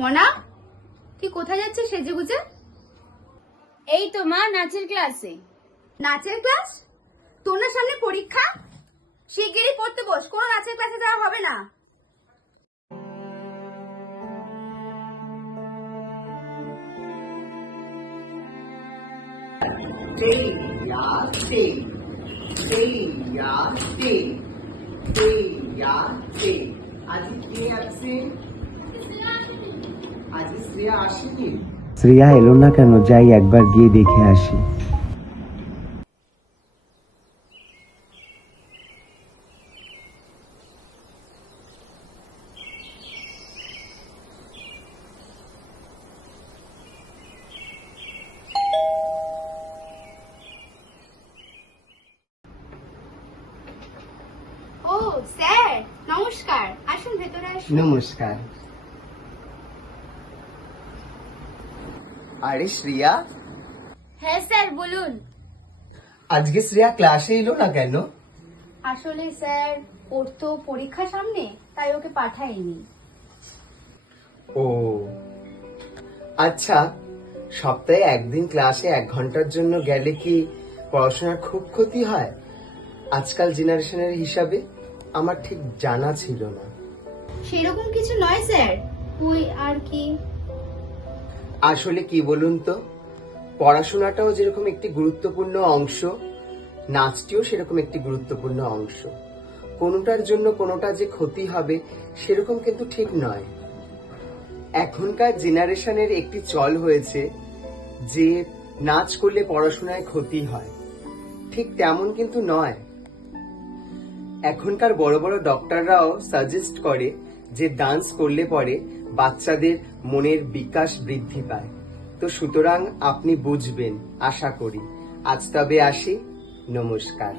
মনা, তুই কোথায় যাচ্ছিস সেজেগুজে? এই তো মা, নাচের ক্লাসে। নাচের ক্লাস? তোর না সামনে পরীক্ষা? শিগগিরই পড়তে বস, কোনো নাচের ক্লাসে যাওয়া হবে না। শ্রেয়া এলো না কেন, যাই একবার গিয়ে দেখে আসি। ও স্যার, নমস্কার, আসুন ভেতরে আসুন। নমস্কার। আরে শ্রেয়া, হ্যাঁ স্যার, বলুন। আজকে শ্রেয়া ক্লাসে এলো না কেন? আসলে স্যার, ওর তো পরীক্ষা সামনে, তাই ওকে পাঠাইনি। ও আচ্ছা, সপ্তাহে একদিন ক্লাসে 1 ঘন্টার জন্য গেলে কি পড়াশোনার খুব ক্ষতি হয়? আজকাল জেনারেশনের হিসাবে আমার ঠিক জানা ছিল না। সেরকম কিছু নয় স্যার, ওই আর কি। আসলে কি বলুন তো, পড়াশোনাটাও যেরকম একটি গুরুত্বপূর্ণ অংশ, নাচটিও সেরকম একটি গুরুত্বপূর্ণ অংশ। কোনোটার জন্য কোনোটা যে ক্ষতি হবে সেরকম কিন্তু ঠিক নয়। এখনকার জেনারেশনের একটি চল হয়েছে যে নাচ করলে পড়াশোনায় ক্ষতি হয়, ঠিক তেমন কিন্তু নয়। এখনকার বড় বড় ডক্টররাও সাজেস্ট করে যে ডান্স করলে পরে বাচ্চাদের মনের বিকাশ বৃদ্ধি পায়। তো সুতরাং আপনি বুঝবেন আশা করি। আজ তবে আসি, নমস্কার।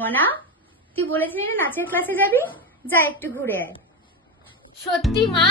মনা, তুই বলেছিলি না নাচের ক্লাসে যাবি, যা একটু ঘুরে আয়। সত্যি মা?